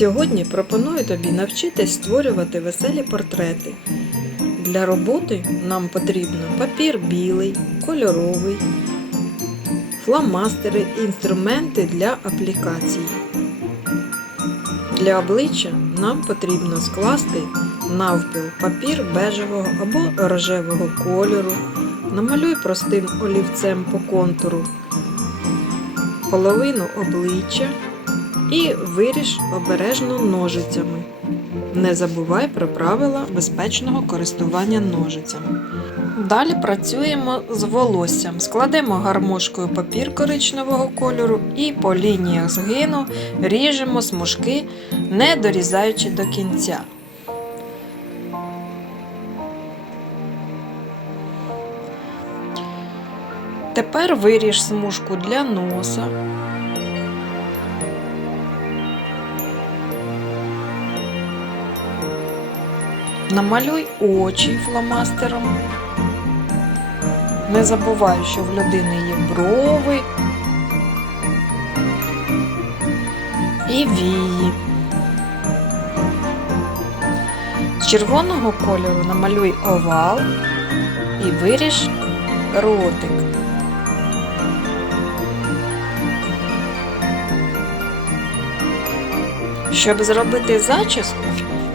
Сьогодні пропоную тобі навчитись створювати веселі портрети. Для роботи нам потрібно папір білий, кольоровий, фломастери, інструменти для аплікацій. Для обличчя нам потрібно скласти навпіл папір бежевого або рожевого кольору. Намалюй простим олівцем по контуру половину обличчя і виріж обережно ножицями. Не забувай про правила безпечного користування ножицями. Далі працюємо з волоссям. Складемо гармошкою папір коричневого кольору і по лініях згину ріжемо смужки, не дорізаючи до кінця. Тепер виріж смужку для носа. Намалюй очі фломастером. Не забувай, що в людини є брови і вії. З червоного кольору намалюй овал і виріж ротик. Щоб зробити зачіску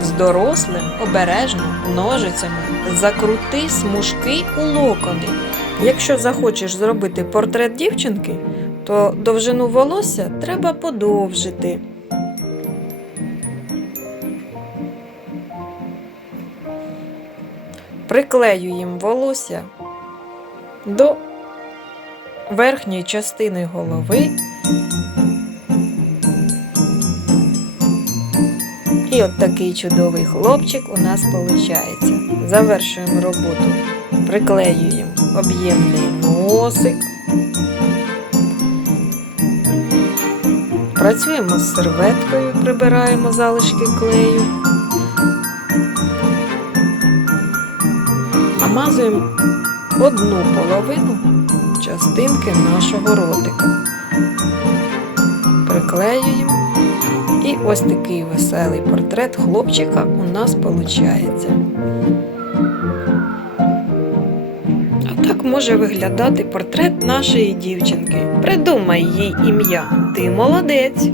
з дорослим, обережно, ножицями, закрути смужки у локони. Якщо захочеш зробити портрет дівчинки, то довжину волосся треба подовжити. Приклеюємо волосся до верхньої частини голови І от такий чудовий хлопчик у нас виходить. Завершуємо роботу. Приклеюємо об'ємний носик. Працюємо з серветкою, прибираємо залишки клею. Намазуємо одну половину частинки нашого ротика. Приклеюємо. Ось такий веселий портрет хлопчика у нас виходить. А так може виглядати портрет нашої дівчинки. Придумай їй ім'я. Ти молодець.